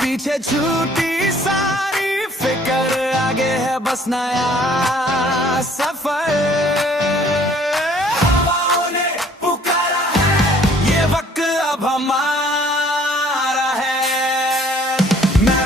पीछे छूटी सारी फिक्र, आगे है बस नया सफर। हवाओं ने पुकारा है, ये वक्त अब हमारा है। मैं